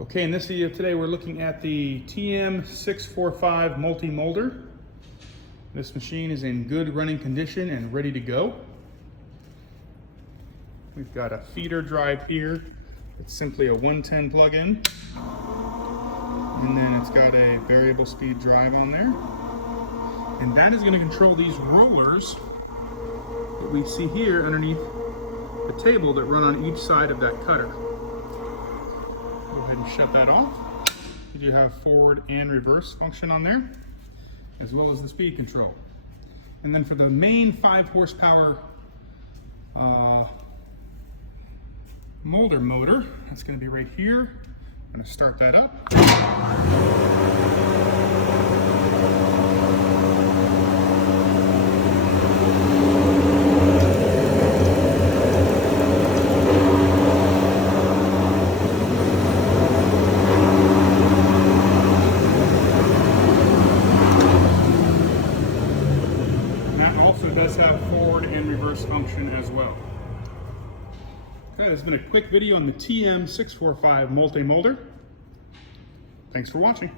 Okay, in this video today we're looking at the TM645 Multi Moulder. This machine is in good running condition and ready to go. We've got a feeder drive here. It's simply a 110 plug-in. And then it's got a variable speed drive on there. And that is going to control these rollers that we see here underneath the table that run on each side of that cutter. Go ahead and shut that off. You do have forward and reverse function on there, as well as the speed control. And then for the main 5 horsepower Moulder motor, that's going to be right here. I'm going to start that up. Does have forward and reverse function as well. Okay, this has been a quick video on the TM645 Multi Moulder. Thanks for watching.